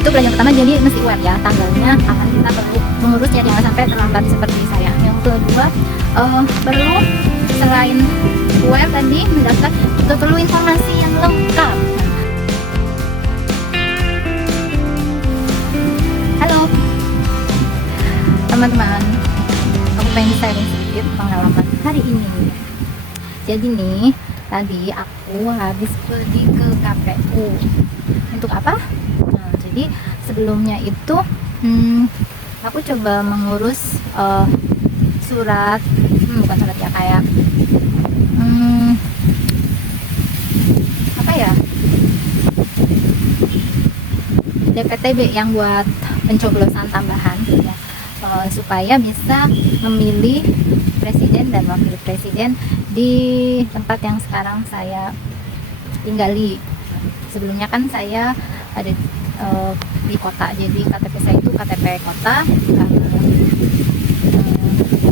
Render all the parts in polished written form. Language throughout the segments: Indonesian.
itu pelajaran pertama, jadi mesti aware ya tanggalnya akan kita perlu mengurus, jadi jangan sampai terlambat seperti saya. Yang kedua, perlu selain aware tadi mendaftar, juga perlu informasi yang lengkap. Halo teman-teman, aku pengen sharing sedikit pengalaman hari ini. Jadi nih, tadi aku habis pergi ke KPU. Untuk apa? Nah, jadi sebelumnya itu aku coba mengurus surat, bukan surat ya, kayak apa ya, DPTB yang buat pencoblosan tambahan ya, supaya bisa memilih presiden dan wakil presiden di tempat yang sekarang saya tinggali. Sebelumnya kan saya ada di kota, jadi KTP saya itu KTP kota,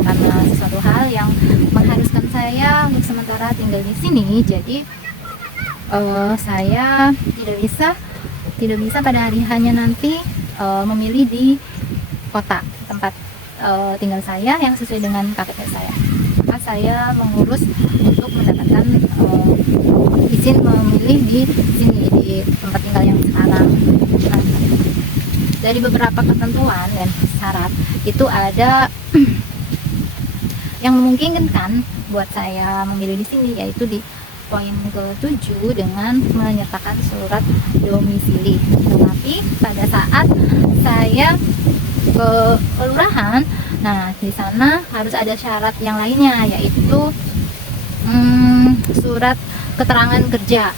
karena sesuatu hal yang mengharuskan saya untuk sementara tinggal di sini. Jadi saya tidak bisa pada hari hanya nanti memilih di kota tempat tinggal saya yang sesuai dengan KTP saya. Maka saya mengurus untuk mendapatkan izin memilih di sini, di tempat tinggal yang sekarang. Nah, dari beberapa ketentuan dan syarat itu ada yang memungkinkan buat saya memilih di sini, yaitu di poin ke-7 dengan menyertakan surat domisili. Tetapi pada saat saya ke kelurahan, nah di sana harus ada syarat yang lainnya, yaitu surat keterangan kerja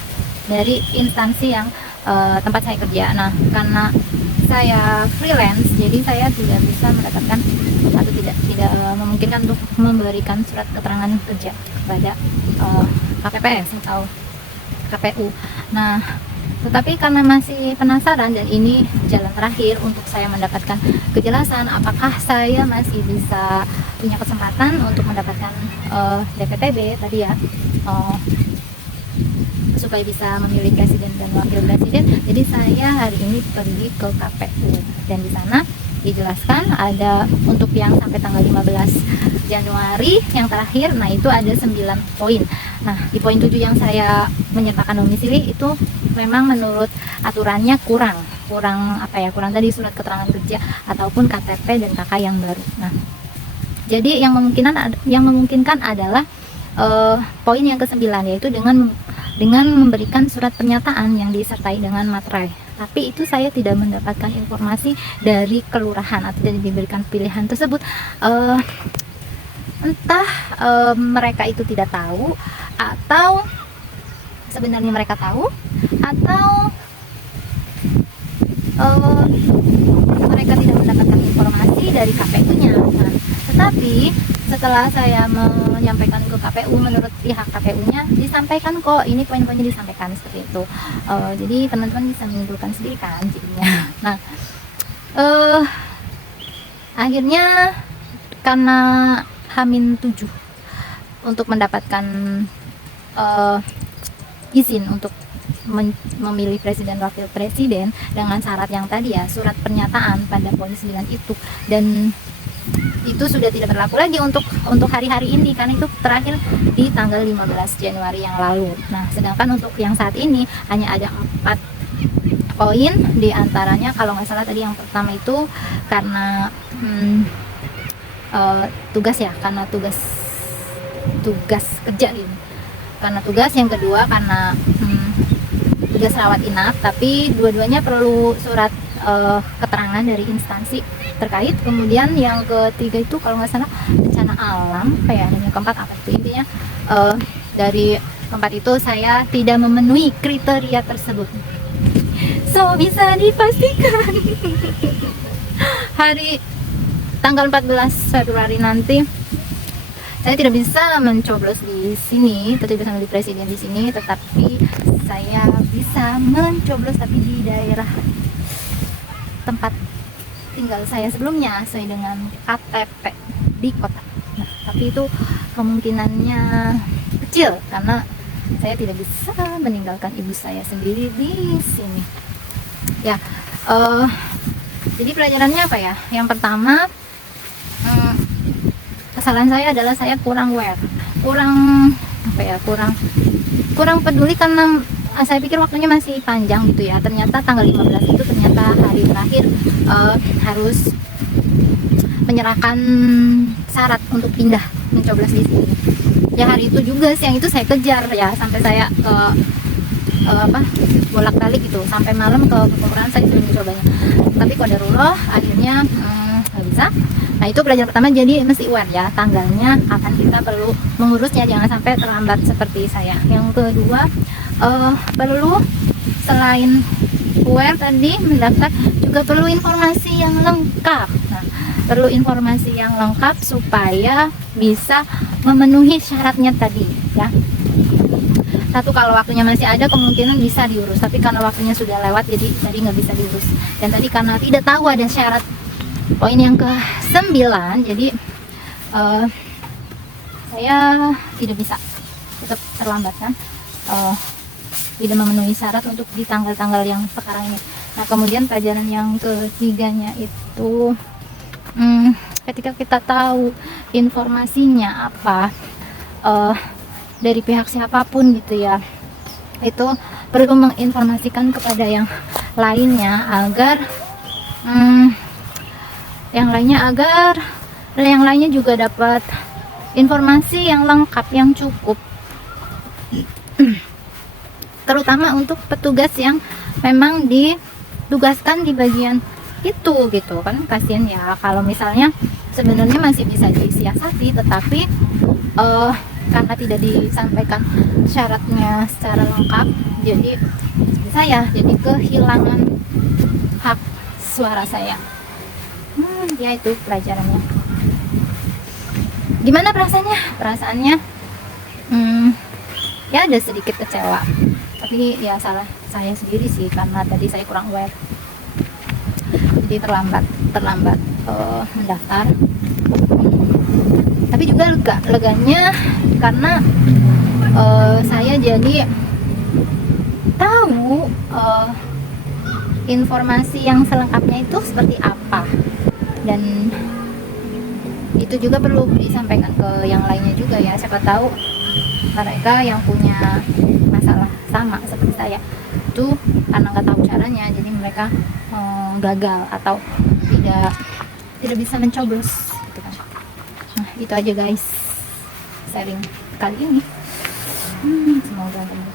dari instansi yang tempat saya kerja. Nah, karena saya freelance, jadi saya tidak bisa mendapatkan atau tidak memungkinkan untuk memberikan surat keterangan kerja kepada KPPS atau KPU. Nah, tetapi karena masih penasaran dan ini jalan terakhir untuk saya mendapatkan kejelasan apakah saya masih bisa punya kesempatan untuk mendapatkan DPTB tadi ya, supaya bisa memilih presiden dan wakil presiden. Jadi saya hari ini pergi ke KPU dan di sana dijelaskan ada untuk yang sampai tanggal 15 Januari yang terakhir. Nah, itu ada 9 poin. Nah, di poin 7 yang saya menyertakan domisili itu memang menurut aturannya kurang tadi surat keterangan kerja ataupun KTP dan KK yang baru. Nah, jadi yang memungkinkan adalah poin yang ke-9, yaitu dengan memberikan surat pernyataan yang disertai dengan materai. Tapi itu saya tidak mendapatkan informasi dari kelurahan atau tidak diberikan pilihan tersebut. Entah mereka itu tidak tahu, atau sebenarnya mereka tahu, atau mereka tidak mendapatkan informasi dari KPU-nya. Nah, tetapi setelah saya menyampaikan ke KPU, menurut pihak KPU-nya disampaikan kok, ini poin-poinnya disampaikan seperti itu. Jadi teman-teman bisa menyimpulkan sendiri kan jadinya. Nah, akhirnya karena H-7 untuk mendapatkan izin untuk memilih presiden wakil presiden dengan syarat yang tadi ya, surat pernyataan pada poin 9 itu, dan itu sudah tidak berlaku lagi untuk hari-hari ini karena itu terakhir di tanggal 15 Januari yang lalu. Nah, sedangkan untuk yang saat ini hanya ada 4 poin, di antaranya kalau nggak salah tadi yang pertama itu karena tugas ya, karena tugas kerja gitu, karena tugas. Yang kedua karena tugas rawat inap, tapi dua-duanya perlu surat keterangan dari instansi terkait. Kemudian yang ketiga itu kalau nggak salah bencana alam kayak, dan yang keempat apa itu, intinya dari keempat itu saya tidak memenuhi kriteria tersebut. So bisa dipastikan hari tanggal 14 Februari nanti saya tidak bisa mencoblos di sini, tidak bisa menjadi presiden di sini, tetapi saya bisa mencoblos tapi di daerah tempat tinggal saya sebelumnya sesuai dengan KTP di kota. Nah, tapi itu kemungkinannya kecil karena saya tidak bisa meninggalkan ibu saya sendiri di sini. Ya, Eh, jadi pelajarannya apa ya? Yang pertama, kesalahan saya adalah saya kurang aware, kurang apa ya, kurang peduli karena saya pikir waktunya masih panjang gitu ya. Ternyata tanggal 15 itu ternyata hari terakhir harus menyerahkan syarat untuk pindah mencoblos di sini. Ya hari itu juga siang itu saya kejar ya, sampai saya ke bolak-balik gitu, sampai malam ke kelurahan saya sudah mencobanya, tapi qadarullah akhirnya nggak bisa. Nah itu pelajaran pertama, jadi mesti aware ya tanggalnya kapan kita perlu mengurusnya, jangan sampai terlambat seperti saya. Yang kedua, perlu selain aware tadi mendaftar, juga perlu informasi yang lengkap. Nah, perlu informasi yang lengkap supaya bisa memenuhi syaratnya tadi ya. Satu, kalau waktunya masih ada kemungkinan bisa diurus, tapi karena waktunya sudah lewat jadi tadi nggak bisa diurus. Dan tadi karena tidak tahu ada syarat, poin yang ke-9, jadi saya tidak bisa, tetap terlambat kan, tidak memenuhi syarat untuk di tanggal-tanggal yang sekarang ini. Nah kemudian pelajaran yang ketiganya itu, ketika kita tahu informasinya apa, dari pihak siapapun gitu ya, itu perlu menginformasikan kepada yang lainnya agar yang lainnya juga dapat informasi yang lengkap, yang cukup. Terutama untuk petugas yang memang ditugaskan di bagian itu gitu kan, kasihan ya kalau misalnya sebenarnya masih bisa disiasati, tetapi karena tidak disampaikan syaratnya secara lengkap, jadi saya jadi kehilangan hak suara saya. Ya itu pelajarannya. Gimana perasaannya? Ya ada sedikit kecewa, tapi ya salah saya sendiri sih, karena tadi saya kurang aware, jadi terlambat mendaftar. Tapi juga leganya karena saya jadi tahu informasi yang selengkapnya itu seperti apa, dan itu juga perlu disampaikan ke yang lainnya juga ya, siapa tahu mereka yang punya masalah sama seperti saya itu karena nggak tahu caranya, jadi mereka gagal atau tidak bisa mencoblos gitu kan. Nah itu aja guys sharing kali ini, semoga bermanfaat.